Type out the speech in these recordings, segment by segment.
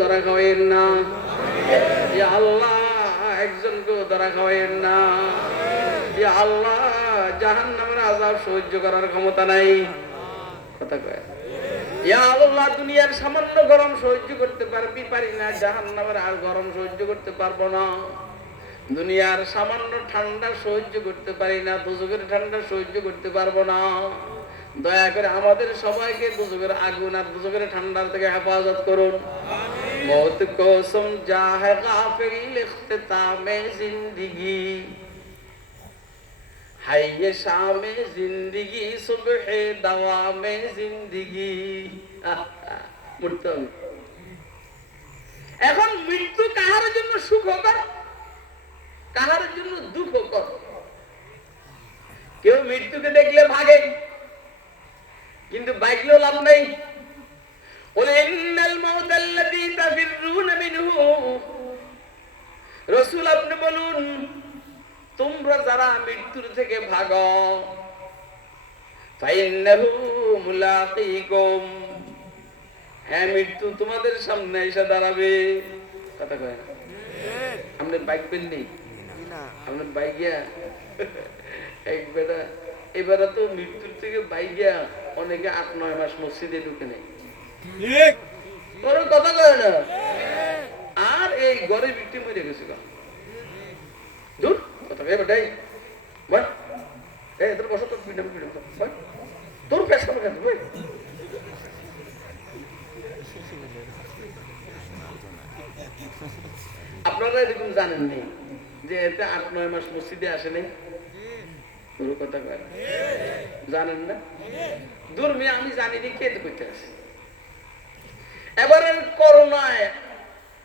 ধরা খাওয়াইয়েন না, ইয়া আল্লাহ একজনকেও ধরা খাওয়াইয়েন না, ইয়া আল্লাহ জাহান্নামের আযাব সহ্য করার ক্ষমতা নাই। কথা কয়, ইয়া আল্লাহ দুনিয়ার সামান্য গরম সহ্য করতে পারি না, জাহান্নামের আর গরম সহ্য করতে পারবো না। দুনিয়ার সামান্য ঠান্ডা সহ্য করতে পারি না, দুজকের ঠান্ডা সহ্য করতে পারবো না। দয়া করে আমাদের সবাইকে দুজকের আগুন আর দুজকের ঠান্ডার থেকে হেফাজত করুন। मौत को समझा है गाफिल इख्तितामे जिंदगी, है ये शामे जिंदगी सुबह दवामे जिंदगी। এখন মৃত্যু কাহার জন্য সুখকর, কাহার জন্য দুঃখকর। কেউ মৃত্যুকে দেখলে ভাগে, কিন্তু বাইকলেও লাভ নেই। রাসূল আপনি বলুন, তোমরা যারা মৃত্যুর থেকে ভাগো, ফাইন্নাহু মুলাকীকুম, হ্যাঁ মৃত্যু তোমাদের সামনে এসে দাঁড়াবে। কথা কয় না, আপনার বাইক পেন নেই, আপনার বাইকিয়া একবারে এবারে তো মৃত্যুর থেকে বাইকিয়া অনেকে ৮-৯ মাস মসজিদে ঢুকে নেই, কথা কয় না। আর এই ঘরে বিক্রি মরে গেছে, দূর কথা বেটাই তোর বসত তোর পেশা আপনারা এরকম জানেননি যে এতে ৮-৯ মাস মসজিদে আসে নাই, কথা কয় জানেন না। দূর মেয়ে আমি জানি নি কে করতে আসে।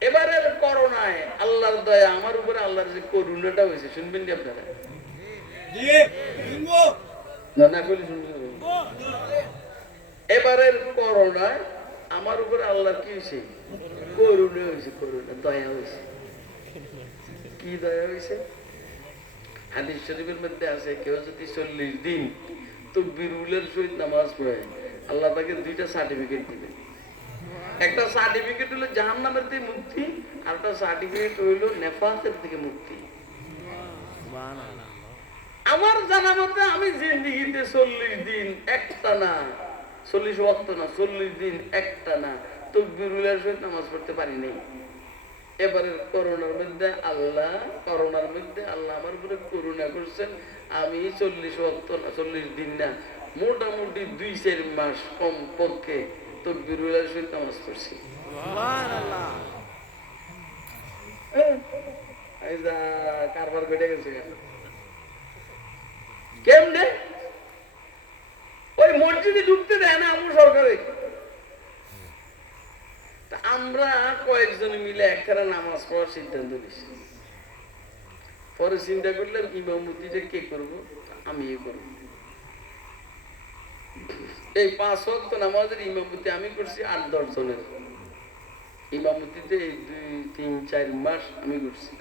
এবারের করোনায় আল্লাহর দয়া আমার উপরে, আল্লাহর যে করুণাটা হয়েছে শুনবেন কি আপনারা? এবারের করোনায় আমার উপরে আল্লাহর কি হয়েছে? করুণা হয়েছে, করুণা দয়া হয়েছে। কি দয়া হয়েছে? হাদিস শরীফের মধ্যে আছে, কেউ যদি 40 দিন তাকবীরুলের সহিত নামাজ পড়ে, আল্লাহ তাকে 2টা সার্টিফিকেট দিবেন। একটা সার্টিফিকেট হলো জাহান্নামের থেকে মুক্তি, আর একটা সার্টিফিকেট হইলো নেফাসের থেকে মুক্তি। আমার জানা মতে আমি জিন্দেগিতে 40 দিন একটা না, 40 ওয়াক্ত না, 40 দিন একটা না তাকবীরুলের সহিত নামাজ পড়তে পারি নাই। এবারে করোনার মধ্যে আল্লাহ আমার উপরে করুণা করছেন, আমি 40 ওয়াক্ত না, 40 দিন না, মোটামুটি 2-4 মাস কম পক্ষে তাকবীরুলের সহিত নামাজ পড়ছি। সুবহানাল্লাহ। কারবার ঘটে গেছে কেমনে? ওই মসজিদে ঢুকতে দেয় না আমার সরকারে। আমরা কয়েকজন মিলে একখানা নামাজ পড়ার সিদ্ধান্ত নিয়েছি। পরে চিন্তা করলাম ইমামতিটা কে করবো? আমি করবো। এই 5 ওয়াক্ত নামাজের ইমামতি আমি করছি 8-10 জনের ইমামতিতে, এই 2-3-4 মাস আমি করছি।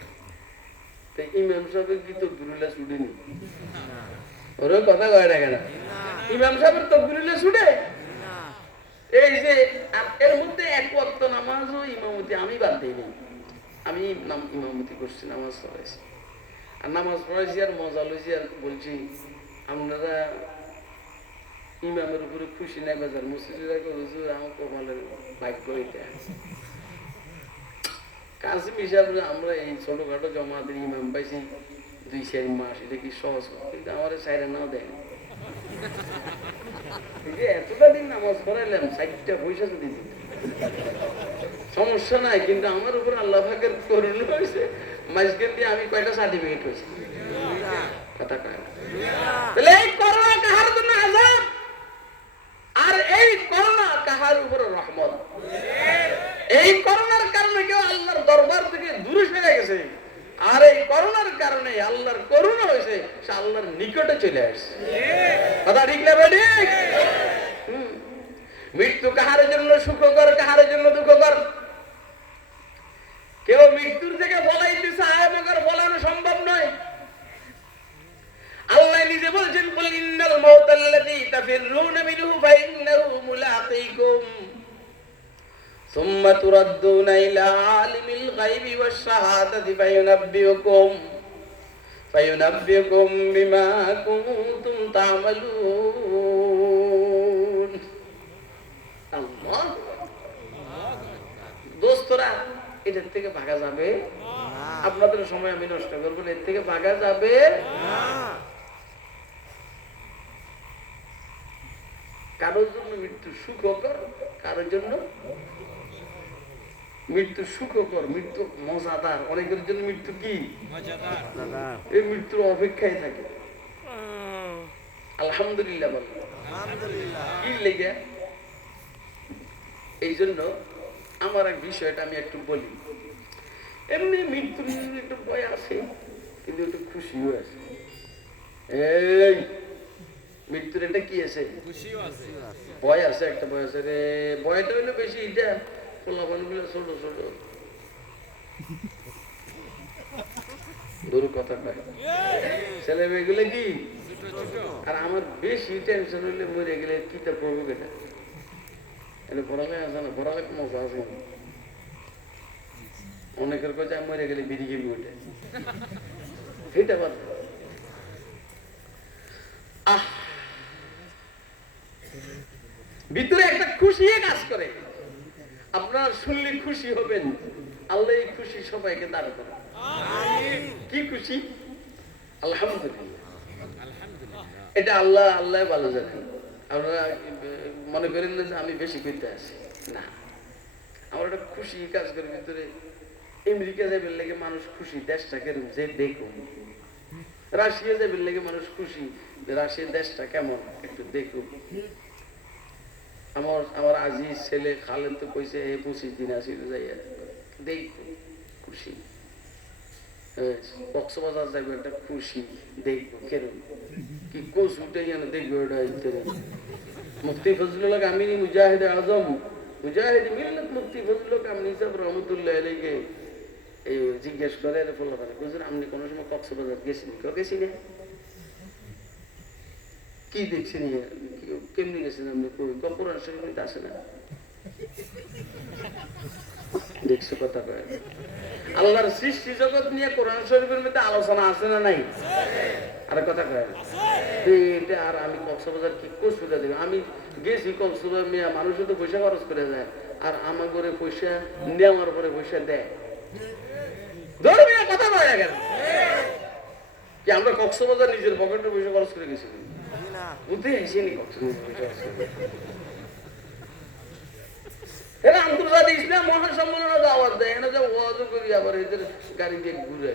তো ইমাম সাহেবের কি তাকবীরুল্লাহ ছুটেনি? ওর কথা কয় না কেন? ইমাম সাহেবের তাকবীরুল্লাহ ছুটে? এই যে এর মধ্যে 1 ওয়াক্ত নামাজও ইমামতি আমি বাদ দিইনি, আমি ইমামতি করছি, নামাজ পড়াইছি। আর নামাজ পড়াইছি আর মজা লইছি, আর বলছি আপনারা ইমামের উপরে খুশি নাই বাজার মসজিদে আমার কপালের ভাগ্য এটা। কাসিম হিসাবে আমরা এই ছোটখাটো জমাতের ইমাম পাইছি 2-4 মাস, এটা কি সহজ? কিন্তু আমার সাইরে নাও দেয় এতটা দিন নামাজ পড়াইলাম, 60টা পয়সা যদি সমস্যা নাই, কিন্তু আমার উপর আল্লাহ পাকের করুণা হয়েছে। মাঝখান দিয়ে আমি কয়টা সার্টিফিকেট হয়েছে, কথা কয় না। তাহলে এই করোনা কাহার জন্য আযাব, আর এই করোনা কাহার উপরে রহমত। এই করোনার কারণে কেউ আল্লাহর দরবার থেকে দূরে সরে গেছে, আর এই করোনার কারণে আল্লাহর করুণা হয়েছে, সে আল্লাহর নিকটে চলে আসছে। কথা ঠিক না বেঠিক? মৃত্যু কাহার জন্য সুখকর, কাহার জন্য দুঃখকর। কেউ মৃত্যুর থেকে বলাইতে চায়, মগর বলানো সম্ভব নয়। আল্লাহ নিজে বলছেন, কুল ইন্নাল মাউতাল্লাযী তাফিররুনা মিনহু ফাইন্নাহু মুলাকীকুম সুম্মা তুরাদ্দুনা ইলা আলিমিল গায়বি ওয়াশ শাহাদাতি ফায়ুনাব্বিউকুম বিমা কুনতুম তা'মালুন। আল্লাহ, দোস্তরা, এটার থেকে ভাগা যাবে? আপনাদের সময় আমি নষ্ট করব না, এর থেকে ভাগা যাবে না। কারোর জন্য মৃত্যু সুখকর, কারোর জন্য মৃত্যু সুখকর, মৃত্যু মজাদার। অনেকের জন্য মৃত্যু কি মজাদার, এই মৃত্যুর অপেক্ষায় থাকে। আলহামদুলিল্লাহ বল, কি লেগে? এই জন্য আমার এক বিষয়টা আমি একটু বলি। এমনি মৃত্যুর একটু ভয় আছে, কিন্তু একটু খুশিও আছে। এই মৃত্যুর এটা কি আছে? ভয় আছে, একটা ভয় আছে রে। ভয়টা হইলো বেশি এটা পোলাপান গুলো ছোট ছোট দূর কথাটা, ছেলে মেয়েগুলো কি। আর আমার বেশি টেনশন হইলে মরে গেলে কিতা করবো কেটা, এটা পড়ালেখা আছে না, পড়ালেখা মজা আছে। অনেকের কাছে মরে গেলে বিড়ি খেবি ওইটা, এটা বাদ। ভিতরে একটা খুশি কাজ করে, আপনার শুনলে খুশি হবেন। আল্লাহ এই খুশি সবাইকে দান করে। কি খুশি? আলহামদুলিল্লাহ, এটা আল্লাহ আল্লাহ ভালো জানেন। আপনারা মনে করেন না যে আমি বেশি করতে আসি, না, আমার একটা খুশি কাজ করে ভিতরে। আমেরিকা যাবেন লেগে মানুষ খুশি, দেশটাকে যে দেখুন। রাশিয়া যাবেন লেগে মানুষ খুশি, রাশিয়ার দেশটা কেমন একটু দেখুন। আমার আজিজ ছেলে খালেদ তো কইছে 25 দিন আসিল যাইয়া দেখুন, খুশি। কক্সবাজার যাবে একটা খুশি, দেখবো কেরম কি কোচ উঠে যেন দেখবো। এটা মুফতি ফজলুল হক আমিনী মুজাহিদ আজম, মুজাহিদ মিল্লাত মুফতি ফজলুল হক আমিনী সাহেব রহমতুল্লাহ আলাইহি এই জিজ্ঞেস করে, আরে বললো হুজুর আপনি কোনো সময় কক্সবাজার গেছেন? গেছি না। কি দেখছেন, কেমনি গেছেন আপনি? কোরআন শরীফ আসে না, দেখছো কথা কয়। আল্লাহর সৃষ্টি জগৎ নিয়ে কোরআন শরীফের মধ্যে আলোচনা আছে না নাই? আর কথা কয় এটা। আর আমি কক্সবাজার কি কক্সবাজার দেব? আমি গেছি কক্সবাজার, মেয়ে মানুষও তো পয়সা খরচ করে যায়, আর আমার ঘরে পয়সা নেওয়ার পরে পয়সা দেয়। ধর্মীয় কথা কয় কেন? কি আমরা কক্সবাজার নিজের পকেটে পয়সা খরচ করে গেছি? বুঝতে আসেনি কক্সবাজার। এরা আন্তর্জাতিক ইসলাম মহাসম্মেলনে দাওয়াত দেয়, এখানে যে ওয়াজও করি, আবার এদের গাড়ি দিয়ে ঘুরে,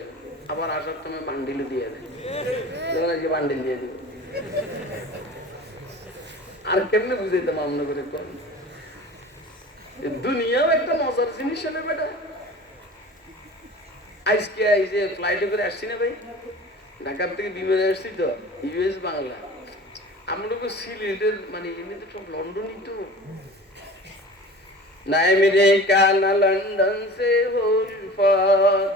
আবার আসার সময় বান্ডিলে দিয়ে দেয়, বান্ডিল দিয়ে দিব। আর কেমনে বুঝাইতাম আমরা করে করেন? দুনিয়াও একটা মজার জিনিস হবে বেটা। আজকে এই যে ফ্লাইটে করে আসছি না ভাই, ঢাকার থেকে বিমানে আসছি তো, ইউএস বাংলা। আমরা তো সিলেটের মানে এমনিতে সব লন্ডনই তো, ना अमेरिका ना लंदन से हो उल्फत,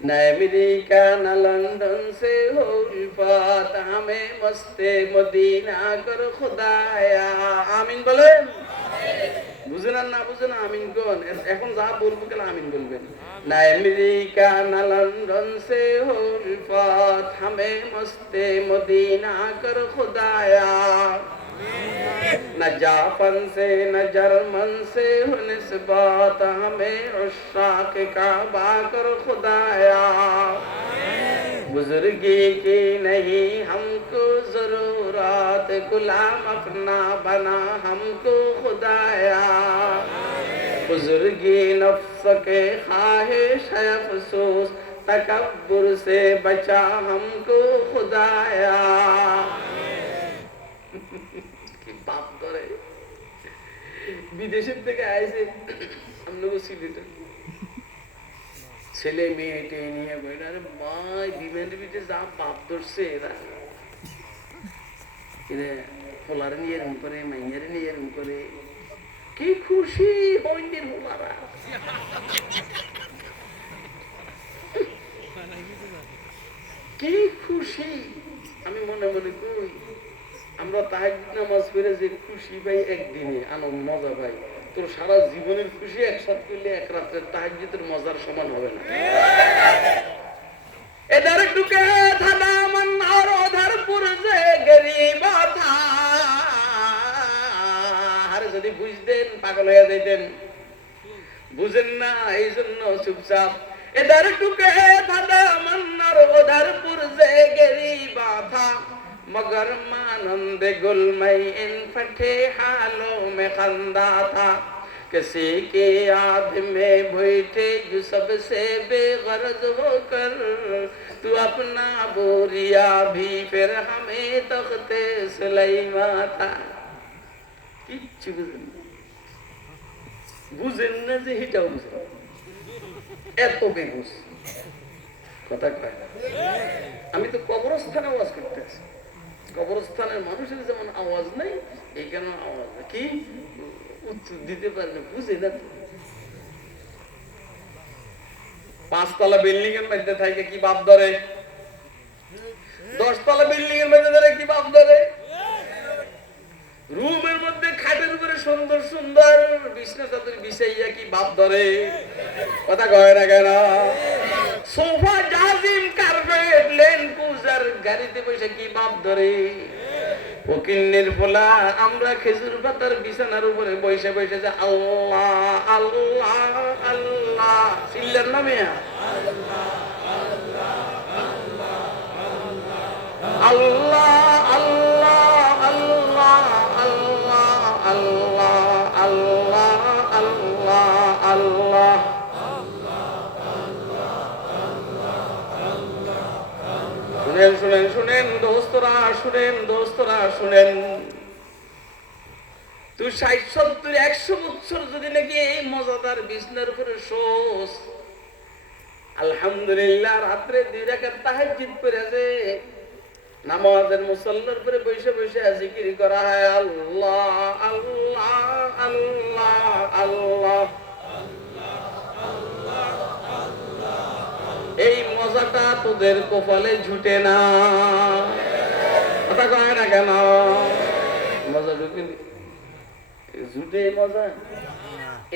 ना अमेरिका ना लंदन से हो उल्फत, हमें मस्ते मदीना कर खुदाया। आमीन बोलेন। বুঝেন না বুঝেন আমিন কোন? এখন যা বলবো কেন আমিন বলবেন। না আমেরিকা না লন্ডন সে हो उल्फत, हमें मस्ते मदीना कर खुदाया। न जापान से न जर्मन से हो निस्बत, हमें उश्शाक काबा कर खुदाया। बुजुर्गी की नहीं हमको जरूरत, गुलाम अपना बना हमको खुदाया। बुजुर्गी नफ्स के ख्वाहिश है अफसोस, तकब्बुर से बचा हमको खुदाया। বাপ ধরে বিদেশের থেকে আইছে আমরা সিলেটে, ছেলে মেয়ে নিয়ে বইটা, আরে ভাই বিমানের ভিতরে যা বাপ ধরছে এরা, পোলারে নিয়ে এরকম করে, মাইয়ারে নিয়ে এরকম করে, কি খুশি হইনি পোলারা। কি খুশি। আমি মনে মনে কই আমরা তাহাজ্জুদ নামাজ পড়ে যে খুশি পাই একদিনে, আনন্দ মজা পাই, তোর সারা জীবনের খুশি একসাথে করলে এক রাত্রের তাহাজ্জুদের মজার সমান হবে না। এদার টুকে থানা মন আর ওধার পুরজে গরিবা থা। আরে যদি বুঝতেন পাগল হয়ে যাইতেন, বুঝেন না এই জন্য চুপচাপ। এদার টুকে থানা মন আর ওধার পুরজে গরিবা থা। मगर मानंद गुल में इन फटे हालों में खंदा था। किसी के याद में बैठे जो सबसे बेगर्ज होकर, तू अपना बोरिया भी फिर हमें तख्ते सुलैमा था। কিচ্ছু বুঝেন না যে এটাও বুঝেন, এত বেগুস কথা কয়। আমি তো কবরস্থানে আওয়াজ করতে আছি, কবরস্থানের মানুষের যেমন আওয়াজ নেই এইখানে আওয়াজ কি উত্তর দিতে পারে না, বুঝে না। 5 তলা বিল্ডিং এর মধ্যে থাকে কি বাপ ধরে, 10 তলা বিল্ডিং এর মধ্যে ধরে কি বাপ ধরে। রুমের মধ্যে খাটের উপরে সুন্দর সুন্দর বিছনা চাদর বিছাইয়া কি বাপ ধরে, কথা কয় না কেন। সোফা জাজিম কার্পেট লেন কুজার গাড়িতে বসে কি বাপ ধরে। ওকিন্নের ফোলা আমরা খেজুর পাতার বিছানার উপরে বসে বসে যে আল্লাহ আল্লাহ আল্লাহ চিল্লার নামে আল্লাহ আল্লাহ আল্লাহ আল্লাহ আল্লাহ আল্লাহ। শুনেন শুনেন শুনেন দোস্তরা, শুনেন দোস্তরা শুনেন। তুই 60, 70, 100 বছর যদি নাকি এই মজাদার বিছনার উপরে শোস, আলহামদুলিল্লাহ রাত্রে 2 রাকাত তাহাজ্জুদ পড়েছে, নামাজের মুসল্লার উপরে বসে বসে জিকির করা হয় আল্লাহ আল্লাহ আল্লাহ আল্লাহ। এই মজাটা তোদের কপালে ঝুটে না, কথা কয় না কেন। মজা ঝুটে মজা।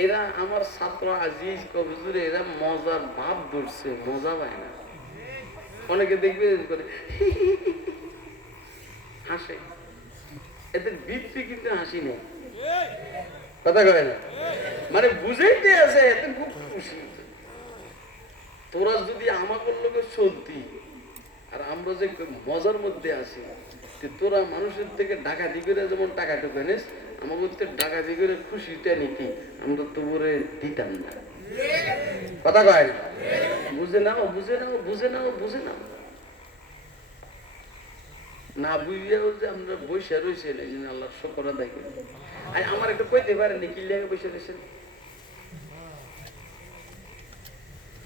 এরা আমার ছাত্র আজিজ কবজুরে এরা মজার ভাব ধরছে, মজা পায় না। অনেকে দেখবে করে হাসে, এদের ভিতরে কিন্তু হাসি নেই, কথা কয় না। মানে বুঝাইতে আছে এতে খুব খুশি। তোরা যদি আমাদের লোকের চলতি আর আমরা যে মজার মধ্যে আছি, তোরা মানুষের থেকে ডাকাতি করে যেমন টাকা টুকা নিস, আমাদের ডাকাতি করে খুশিটা নিতি আমরা তো ওরে দিতাম না, কথা কয় না। বুঝে নাও বুঝে নাও বুঝে নাও বুঝে নাও না বুঝিয়াও যে আমরা বসে রয়েছে আল্লাহ শুকর আদায় করি। আর আমার একটা কইতে পারেনি কি লেগে বসে রয়েছেন।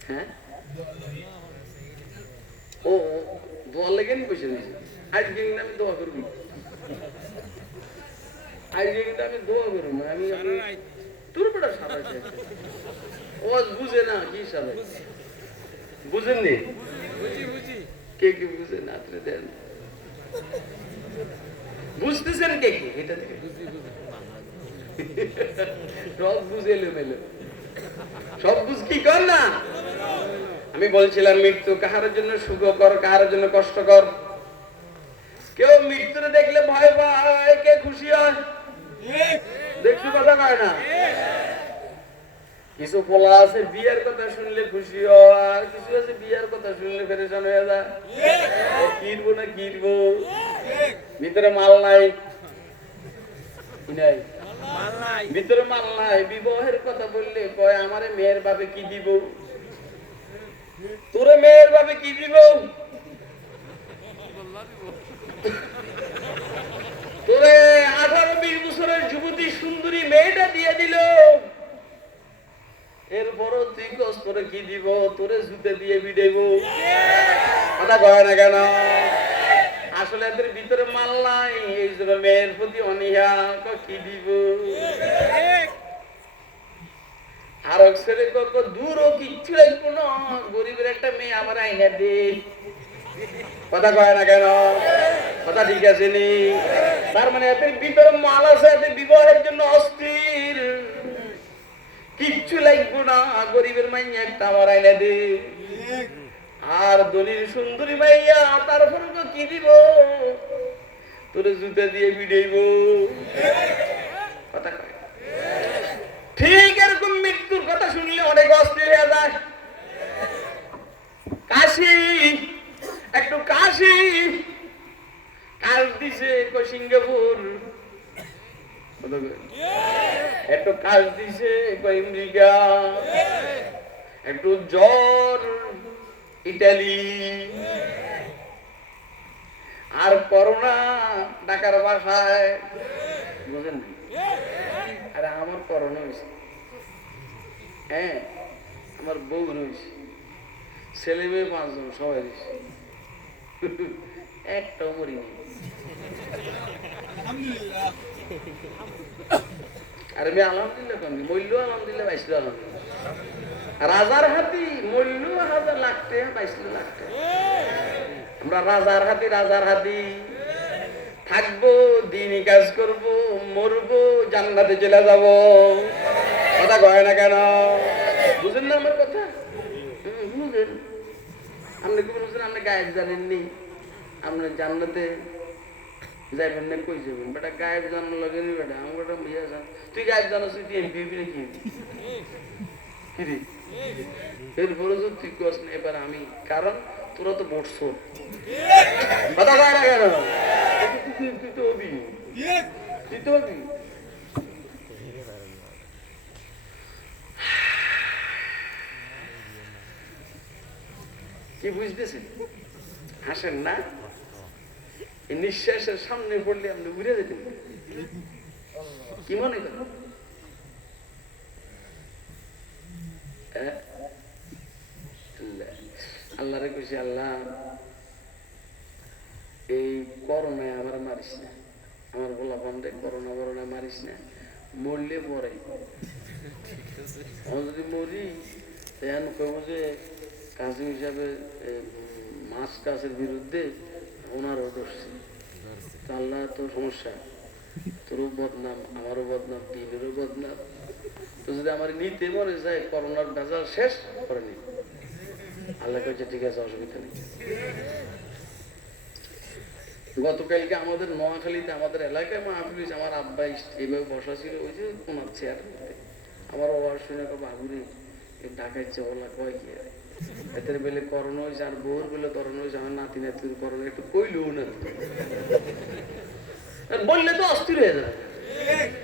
হ্যাঁ ও দোয়া লেগে নি বসে রয়েছে। আজকে কিন্তু আমি দোয়া করবি, আজকে কিন্তু আমি দোয়া করবো। আমি তোর বেটা সারা ও বুঝে না কি সারা বুঝেননি, কে কে বুঝে না দেন বুঝতেছেন কে কে, এটা থেকে সব বুঝে মেলো, সব বুঝ কি কর না। আমি বলছিলাম মৃত্যু কাহার জন্য সুখকর, কাহার জন্য কষ্টকর। কেউ মৃত্যুরে দেখলে ভয় পায়, কে খুশি হয় দেখছি, কথা কয় না। কিছু পোলা আছে বিয়ের কথা শুনলে খুশি হয়, আর কিছু আছে বিয়ের কথা শুনলে পেরেশান হয়ে যায়, কিনবো না কিনবো, ভিতরে মাল নাই নাই, ভিতরে মাল নাই। বিবাহের কথা বললে কয় আমারে মেয়ের বাপে কি দিব, তোরে মেয়ের বাপে কি দিব, তোরে 18-20 বছরের যুবতী সুন্দরী মেয়েটা দিয়ে দিল, এরপরও তুই কস তোরে কি দিব, তোরে জুতে দিয়ে বিডেব, কথা কয় না কেন। আসলে এদের ভিতরে মাল নাই, এই জন্য মেয়ের প্রতি অনীহা, কি দিব। আর ছেলে দূরও কিচ্ছু লাগবো না, গরিবের একটা মেয়ে আমার আইনা দে, কথা কয় না কেন, কথা ঠিক আছে নি। তার মানে এদের ভিতরে মাল আছে, এদের বিবাহের জন্য অস্থির। কিচ্ছু লাগবো না, গরিবের মাইয়া একটা আমার আইনা দে। আর দলিল সুন্দরী মাইয়া, তারপরে তো কি দিব, তোর জুতা দিয়ে বিড়াইব। কথা কয় ঠিক এরকম মৃত্যুর কথা শুনলে অনেক অস্থির হয়ে যায়। কাশি, একটু কাশি, কাশ দিছে সিঙ্গাপুর, একটু কাশ দিছে আমেরিকা, একটু জ্বর ইটালি, আর করোনা ঢাকার বাসায়, বুঝেন? আরে আমার করোনা হয়েছে, হ্যাঁ আমার বউ রয়েছে, ছেলে মেয়ে 5 জন, সবাই রয়েছে, একটাও মরিনি। আর আমি আলহামদুলিল্লাহ কম, মূল্য আলহামদুলিল্লাহ, বাইছিল আলহামদুলিল্লাহ। রাজার হাতি মূল্য 1000 লাখ টাকা, 22 লাখ টাকা। আমরা রাজার হাতি, রাজার হাতি থাকবো, দিনই কাজ করবো, মরবো, জান্নাতে চলে যাব। কথা কয় না কেন? বুঝেন না আমার কথা? বুঝেন? আপনি কি বলছেন আপনি গায়েব জানেননি? আপনি জান্নাতে যাইবেন না, কই যাবেন? বেটা গায়েব জানার লাগে নি বেটা, আমার বেটা বুঝে যান। তুই গায়েব জানাস, তুই এমপি নাকি? এরপরে তো তুই কস না এবার আমি, কারণ তোরা তো বসছো। কথা কয় না কেন? তুই তো হবি, তুই তো হবি। কি বুঝতেছেন? হাসেন না? এই নিঃশ্বাসের সামনে পড়লে আপনি উড়ে যেতেন। কি মনে করেন? আল্লাহরে কইছি, আল্লাহ এই করোনায় আমার মারিস না, আমার গোলা বন্ধে করোনা বরোনা মারিস না, মরলে পরে আমি যদি মরি এখন কব যে কাজী হিসাবে মাছ কাছের বিরুদ্ধে ওনারও ধরছে। আল্লাহ তো সমস্যা, তোরও বদনাম, আমারও বদনাম, দিনেরও বদনাম। তো যদি আমার নিতে মনে যায় করোনার ভেজাল শেষ করে নি, আল্লাহ কাছে ঠিক আছে, অসুবিধা নেই। গতকালকে আমাদের নোয়াখালীতে আমাদের এলাকায় মাহফিল, আমার আব্বা এইভাবে বসা ছিল, ওই যে ওনার চেয়ারের মধ্যে। আমার ওয়ার শুনে বাবুরে ডাকাইছে, ওলা কয় কি এদের বেলে করোনা হয়েছে, আর বউর বেলে করোনা হয়েছে, আমার নাতি নাতির করোনা, একটু কইলেও না, বললে তো অস্থির হয়ে যাবে।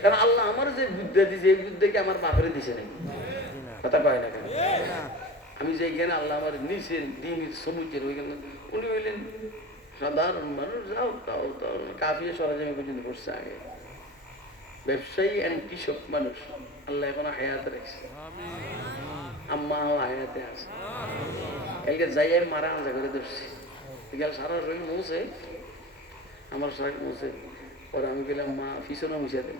কারণ আল্লাহ আমার যে বুদ্ধি দিয়েছে, এই বুদ্ধিকে আমার বাপরে দিছে নাকি? কথা কয় না কেন? আমি যে জ্ঞান আল্লাহ আমার নিচে দিন সমুদ্রের ওইখানে, উনি হইলেন সাধারণ মানুষ, যাও তাও তাও কাফিয়ে সরঞ্জামে পর্যন্ত করছে আগে, ব্যবসায়ী এন্ড কৃষক মানুষ, আল্লাহ এখন হায়াতে রাখছে, আম্মাও হায়াতে আছে। এলকে যাই আমি মারা আঞ্জা করে ধরছি, গেল সারা শরীর মুছে, আমার শরীর মুছে, পরে আমি গেলাম মা পিছনে মুছে দেন।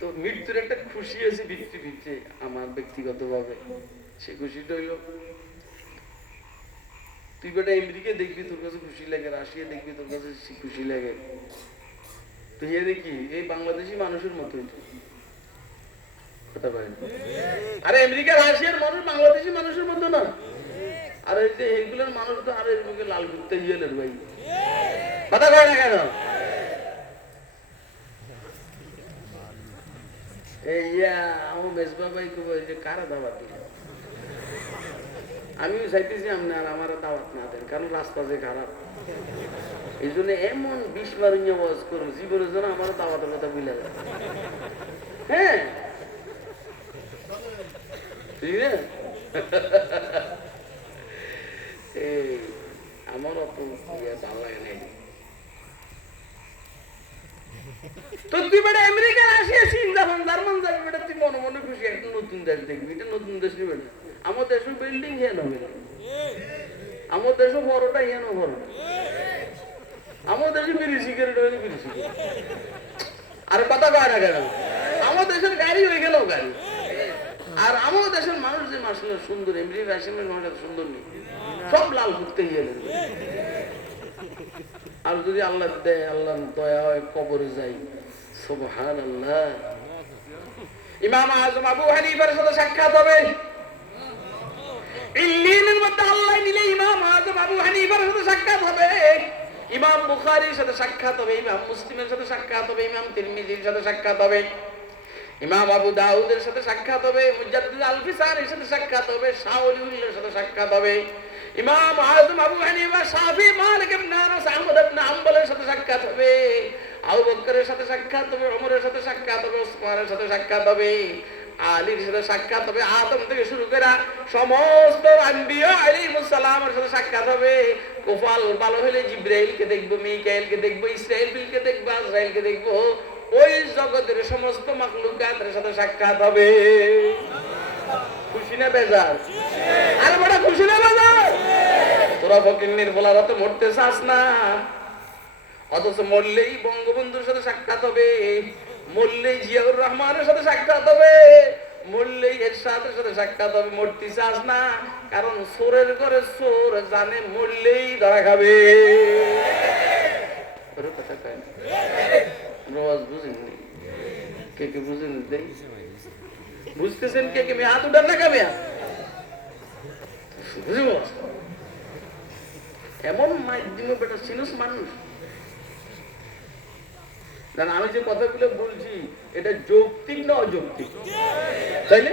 তো মৃত্যুর একটা খুশি আছে ভিত্তি ভিত্তি আমার ব্যক্তিগত ভাবে, সে খুশিটা হইল তুই বেটা আমেরিকা দেখবি তোর কাছে খুশি লাগে, রাশিয়া দেখবি তোর কাছে খুশি লাগে, তুই দেখি এই বাংলাদেশি মানুষের মতোই তো। কথা বলেন, আরে আমেরিকা রাশিয়ার মানুষ বাংলাদেশি মানুষের মতো না। আর এই যে এইগুলোর মানুষ তো আরে লাল ঘুরতে গিয়েলেন ভাই, কথা কয় না কেন? আমার মেজবা ভাই যে কারা দাওয়াত দিল, আমিও চাইতেছি আপনি আর আমার দাওয়াত না দেন, কারণ রাস্তা যে খারাপ। এই জন্য এমন 20 বার আওয়াজ করবো জীবনের জন্য আমার দাওয়াতের কথা বুঝলে যায়। হ্যাঁ ঠিক না? এই আমার অত ভালো লাগে নাই। তো তুই বেটা আমেরিকা রাশিয়া চীন জাপান জার্মান যাবি বেটা, তুই মনে মনে খুশি একটা নতুন দেশ দেখবি, এটা নতুন দেশ নেবে না। আমার দেশের বিল্ডিং হেন হবে না, আমার দেশও বড়টা হেন বড়, আমার দেশে বিড়ি সিগারেট হইলে বিড়ি সিগারেট, আর কথা কয় না কেন? আমার দেশের গাড়ি হয়ে গেল গাড়ি। আর আমার দেশের মানুষ যে মাসলে সুন্দর, আমেরিকা রাশিয়ার মানুষ সুন্দর নেই, সব লাল ঘুরতে গিয়ে আর যদি আল্লাহ দেয়, আল্লাহ দয়া হয়, কবরে যাই, সুবহানাল্লাহ। ইমাম আজম আবু হানিফার সাথে সাক্ষাৎ হবে ইল্লিনের মধ্যে, আল্লাহ নিলে ইমাম আজম আবু হানিফার সাথে সাক্ষাৎ হবে, ইমাম বুখারীর সাথে সাক্ষাৎ হবে, ইমাম মুসলিমের সাথে সাক্ষাৎ হবে, ইমাম তিরমিজির সাথে সাক্ষাৎ হবে, ইমাম আবু দাউদের সাথে সাক্ষাৎ হবে, মুজাদ্দিদ আল-ফিসারির সাথে সাক্ষাৎ হবে, শাওলিউল্লাহর সাথে সাক্ষাৎ হবে, ইমাম আজম আবু হানিফা, শাফি, মালিক ইবনে আনাস, আহমদ ইবনে হাম্বলের সাথে সাক্ষাৎ হবে, আবু বকরের সাথে সাক্ষাৎ হবে, ওমরের সাথে সাক্ষাৎ হবে, ওসমানের সাথে সাক্ষাৎ হবে, আলীর সাথে সাক্ষাৎ হবে, আদম থেকে শুরু করে সমস্ত আম্বিয়া আলাইহিস সালামের সাথে সাক্ষাৎ হবে। কপাল ভালো হলে জিবরাইলকে দেখবো, মিকাইলকে দেখবো, ইসরাইলকে দেখবো, আজরাইলকে দেখবো, ওই জগতের সমস্ত মাখলুকাতের সাথে সাক্ষাৎ হবে। খুশি না বেজার? আর বড় খুশি না বেজার? তোরা ফকিন্নির বলার তো মরতে চাস না, অথচ মরলেই বঙ্গবন্ধুর সাথে সাক্ষাৎ হবে, মরলেই জিয়াউর রহমানের সাথে সাক্ষাৎ হবে, মরলেই এরশাদের সাথে সাক্ষাৎ হবে। মরতে চাস না, কারণ চোরের ঘরে চোর জানে মরলেই ধরা খাবে। কথা কয় না, রোজ বুঝেননি, কে কে বুঝেন দেই বুঝতেছেন, কে কে হাত উঠান না কামিয়া, এমন মাধ্যম বেটা সিনুস মানুষ। আমি যে কথাগুলো বলছি এটা যৌক্তিক না অযৌক্তিক? তাইলে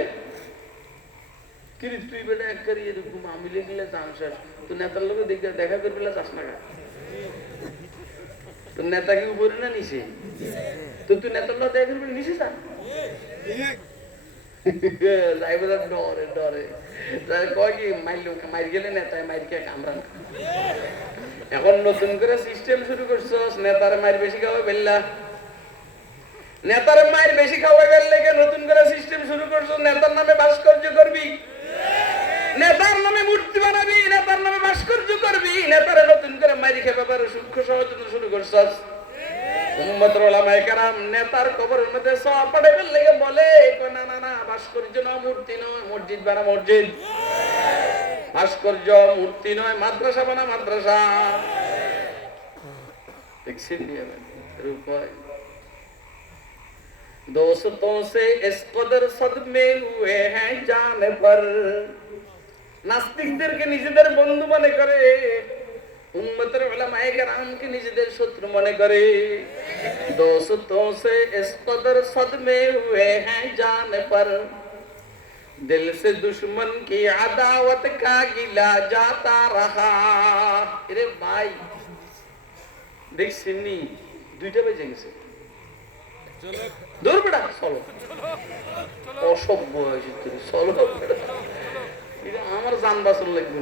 তুই বেটা এক এরকম আমি লিখলে চান্সের তুই নেতার লোক দেখা করবি চাস না, তোর নেতা কি উপরে না নিচে? তো তুই নেতার লোক দেখা করবি নিচে চা ডরে ডরে কয় কি মাইর গেলে নেতায় মাইর কে কামড়া না। এখন নতুন করে সিস্টেম শুরু করছস, নেতার মাইর বেশি খাওয়া বেল্লা, নেতার মায়ের বেশি খাওয়াইবার লেগে নতুন করে সিস্টেম শুরু করছো, নেতার নামে ভাস্কর্য করবি, নেতার নামে মূর্তি বানাবি, নেতার নামে ভাস্কর্য করবি, নেতারে নতুন করে মাইরি খেয়ে ব্যাপারে সূক্ষ্ম সহযোগিতা শুরু করছস। উম্মতের উলামায়ে কেরাম নেতার কবরের মধ্যে সওয়াব পাঠাইবার লেগে বলে না না না, ভাস্কর্য নয়, মূর্তি নয়, মসজিদ বানা মসজিদ, ভাস্কর্য মূর্তি নয়, মাদ্রাসা বানা মাদ্রাসা। দেখছেন রূপায় दोस्तों से इस कदर सदमे हुए हैं जाने पर, নাস্তিকদেরকে নিজেদের বন্ধু মনে করে, উম্মতের উলামায়ে কেরামকে নিজেদের শত্রু মনে করে। दोस्तों से इस कदर सदमे हुए हैं जाने पर, दिल से दुश्मन की अदावत का गिला जाता रहा। अरे भाई দেখছিনি দুইটা বেজে গেছে, দূর বেড়া চলো, অসভ্য হয়েছে তুই, চলো এটা আমার জান বাঁচন লাগবে।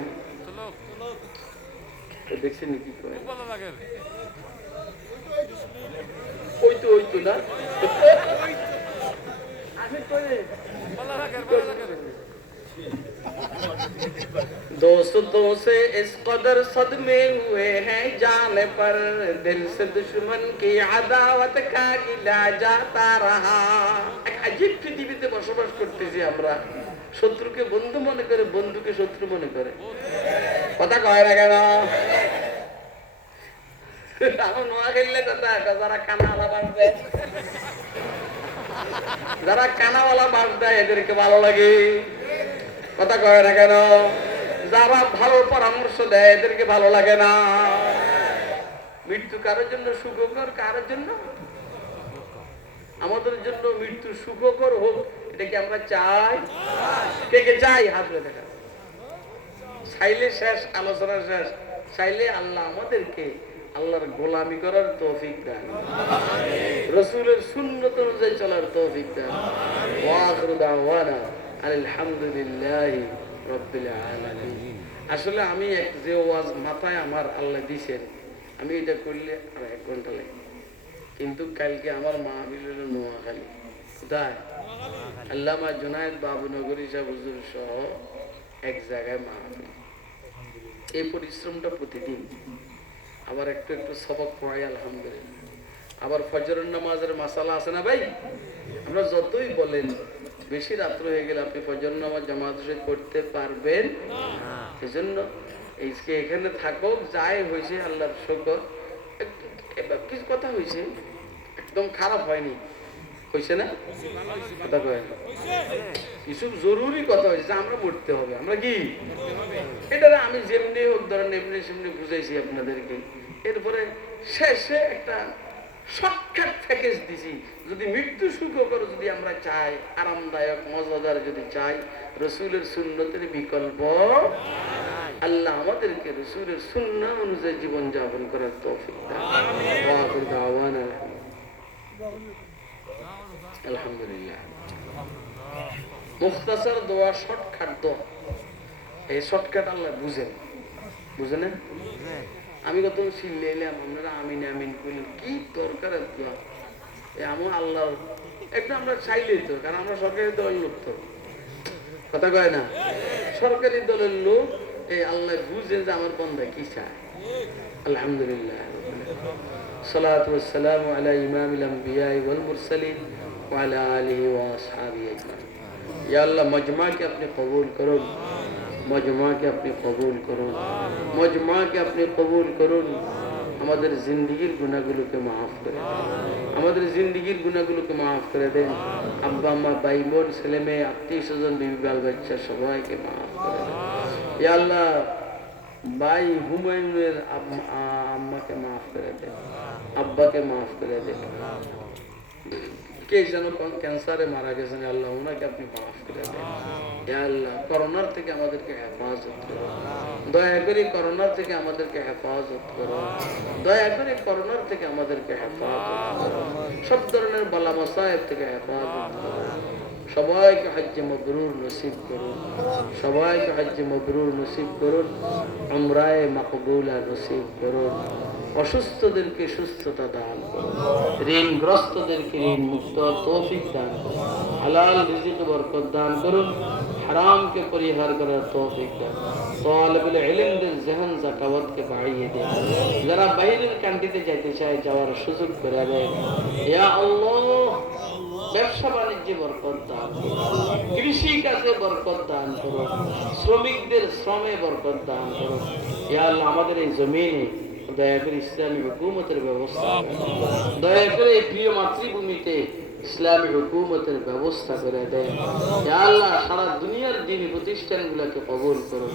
দেখছেন কি করে ওই তো না दोस्तों से इस कदर सदमे हुए हैं जाने पर, दिल से दुश्मन की अदावत का गिला जाता रहा। एक अजीब পৃথিবীতে বসবাস করতেছি আমরা, শত্রুকে বন্ধু মনে করে, বন্ধুকে শত্রু মনে করে। কথা কয় না কেন? আমার নোয়া খেললে কথা, যারা কানাওয়ালা বাস দেয়, যারা কানাওয়ালা বাস দেয় এদেরকে ভালো লাগে। কথা কয় না কেন? যারা ভালো পরামর্শ দেয় এদেরকে ভালো লাগে না। মৃত্যু কারোর জন্য সুখকর, কারোর জন্য আমাদের জন্য মৃত্যু সুখকর হোক, এটা কি আমরা চাই? কে কে চাই? হাত ধরে দেখা। চাইলে শেষ, আলোচনা শেষ। চাইলে আল্লাহ আমাদেরকে আল্লাহর গোলামি করার তৌফিক দেন, রাসূলের সুন্নাত অনুযায়ী চলার তৌফিক দেন। ওয়া আখিরু দাওয়ানা আলহামদুলিল্লাহি রাব্বিল আলামিন। আসলে আমি যে ওয়াজ মাথায় আমার আল্লাহ দিয়েছেন, আমি এটা করলে আর 1 ঘন্টা লাগে, কিন্তু কালকে আমার মাহফিল হলো নোয়াখালী। কোথায়? আল্লামা জুনায়েদ বাবুনগরী সাহেব হুজুর সহ এক জায়গায় মাহফিল। এই পরিশ্রমটা প্রতিদিন, আবার একটু একটু সবক পড়াই আলহামদুলিল্লাহ। আবার ফজরের নামাজের মাসালা আছে না ভাই? আমরা যতই বলেন বেশি রাত্র হয়ে গেলে আপনি ফজর নামাজ জামাত করতে পারবেন না। সেজন্য এখানে থাকো, যাই হয়েছে আল্লাহর শুকর, কিছু কথা হয়েছে, একদম খারাপ হয়নি, হয়েছে না? কথা কয় না, কিছু জরুরি কথা হয়েছে, আমরা পড়তে হবে। আমরা কি এটা আমি যেমনি হোক ধরেন এমনি সেমনি বুঝাইছি আপনাদেরকে। এরপরে শেষে একটা শর্টকাট প্যাকেজ দিছি। যদি মৃত্যু সুখকর যদি আমরা চাই, আরামদায়ক মজাদার যদি চাই, রসুলের সুন্নতের বিকল্প। আল্লাহ আমাদেরকে রসুলের সুন্নাহ অনুযায়ী জীবন যাপন করার তৌফিক দান। আলহামদুলিল্লাহ। মুখতাসার দোয়া, শর্টকাট দোয়া। এই শর্টকাট আল্লাহ বুঝেন, বুঝে না? আমি কত শিল্লাম, আপনারা আমিন আমিন করলেন, কি দরকার আমার আল্লাহ একটু আমরা চাইলেই তো, কারণ আমরা সরকারি দলের লোক তো, কথা কয় না? সরকারি দলের লোক এই আল্লাহ বুঝেন যে আমার বন্ধা কি চায়। আলহামদুলিল্লাহ। সালাতু ওয়াসসালামু আলা ইমামিল আম্বিয়া ওয়াল মুরসালিন ওয়া আলা আলিহি ওয়া আসহাবিহি আজমাইন। ইয়া আল্লাহ মজমাকে আপনি কবুল করুন, মজমাকে আপনি কবুল করুন, মজমাকে আপনি কবুল করুন। আমাদের জিন্দেগির গুনাহগুলোকে মাফ করে দেন, আমাদের জিন্দেগির গুনাহগুলোকে মাফ করে দেন। আব্বা আম্মা, ভাই বোন, ছেলে মেয়ে, আত্মীয় স্বজন, বিবি বাল বাচ্চা সবাইকে মাফ করে দেন। ইয়া আল্লাহ ভাই হুমায়ুনের আম্মাকে মাফ করে দেন, আব্বাকে মাফ করে দেন। কে যেন ক্যান্সারে মারা গেছেন, আল্লাহ ওনাকে আপনি মাফ করে দেন। ইয়া আল্লাহ করোনার থেকে আমাদেরকে হেফাজত করুন, দয়া করে করোনার থেকে আমাদেরকে হেফাজত করুন, দয়া করে করোনার থেকে আমাদেরকে হেফাজত করুন, সব ধরনের বালা মাসায়েব থেকে হেফাজত করুন। সবাইকে হজ্জে মাবরুর নসিব করুন, সবাইকে হজ্জে মাবরুর নসিব করুন, উমরায়ে মাকবুলা নসিব করুন। অসুস্থদেরকে সুস্থতা দান করুন, ঋণগ্রস্তদেরকে ঋণ মুক্ত তৌফিক দান করুন, হালাল রিজিকে বরকত দান করুন, হারামকে পরিহার করার তৌফিক দান। তালিবুল ইলমদের জেহন যাকাওয়াতকে বাড়িয়ে দেন, যারা বাইরের কান্ট্রিতে যেতে চায় যাওয়ার সুযোগ করে দেন। ইয়া আল্লাহ ব্যবসা বাণিজ্যে বরকত দান করুন, কৃষি কাজে বরকত দান করুন, শ্রমিকদের শ্রমে বরকত দান করুন। ইয়া আল্লাহ আমাদের এই জমিনে দয়া করে ইসলামী হুকুমতের ব্যবস্থা, দয়া করে এই প্রিয় মাতৃভূমিতে ইসলামী হুকুমতের ব্যবস্থা করে দেন। ইয়া আল্লাহ সারা দুনিয়ার দ্বীনি প্রতিষ্ঠানগুলোকে কবুল করুন,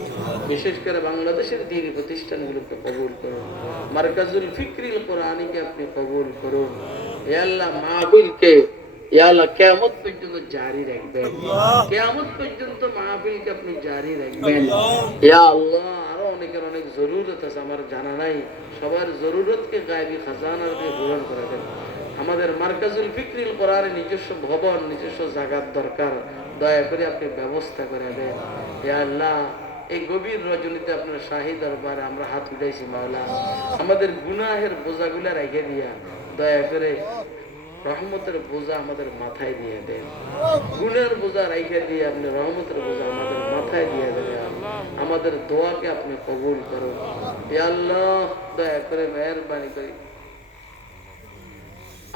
বিশেষ করে বাংলাদেশের দ্বীনি প্রতিষ্ঠানগুলোকে কবুল করুন। মারকাজুল ফিকরিল কোরআনীকে আপনি কবুল করুন। ইয়া আল্লাহ মাহফিলকে ইয়া আল্লাহ কিয়ামত পর্যন্ত জারি রাখবেন, কিয়ামত পর্যন্ত মাহফিলকে আপনি জারি রাখবেন। ইয়া আল্লাহ আরো অনেকের অনেক জরুরত আছে আমার জানা নাই, সবার জরুরতকে গায়বী খাজানা দিয়ে পূরণ করে দেন। আমাদের মারকাজুল ফিকরিল কোরআনের নিজস্ব ভবন, নিজস্ব জায়গার দরকার, দয়া করে আপনি ব্যবস্থা করে দেন। ইয়া আল্লাহ এই গভীর রজনীতে আপনার শাহী দরবারে আমরা হাত উঠাইছি মাওলা, আমাদের গুনাহের বোঝাগুলা রেখে দিয়া দয়া করে রহমতের বোঝা আমাদের মাথায় দিয়ে দেন, গুণের বোঝা রেখে দিয়ে আপনি রহমতের বোঝা আমাদের মাথায় দিয়ে দেবেন। আমাদের দোয়াকে আপনি কবুল করুন। ইয়া আল্লাহ দয়া করে মেহেরবানি করে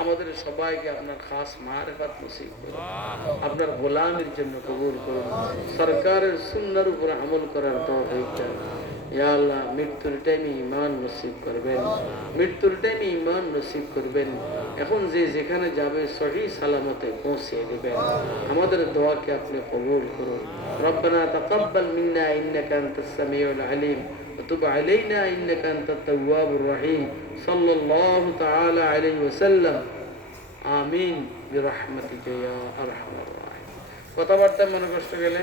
আমাদের সবাইকে আপনার খাস মারিফাত নসিব করুন, আপনার গোলামের জন্য কবুল করুন, সরকারের সুন্নাহর উপর আমল করার তৌফিক দেন। ইয়া আল্লাহ মৃত্যুর টাইমে ঈমান নসিব করবেন, মৃত্যুর টাইমে ঈমান নসিব করবেন। এখন যে যেখানে যাবে সহি সালামতে পৌঁছে দিবেন। আমাদের দোয়াকে আপনি কবুল করুন। রব্বানা তাকাব্বাল মিন্না ইন্নাকা আনতাস সামিউল আলিম ওয়া তুব আলাইনা ইন্নাকা আনতাত তাওয়াবুর রহিম। সাল্লাল্লাহু তাআলা আলাইহি ওয়াসাল্লাম। আমিন বিরহমাতিকা ইয়া আরহামার রাহিম। কথাবার্তা মনে কষ্ট গেলে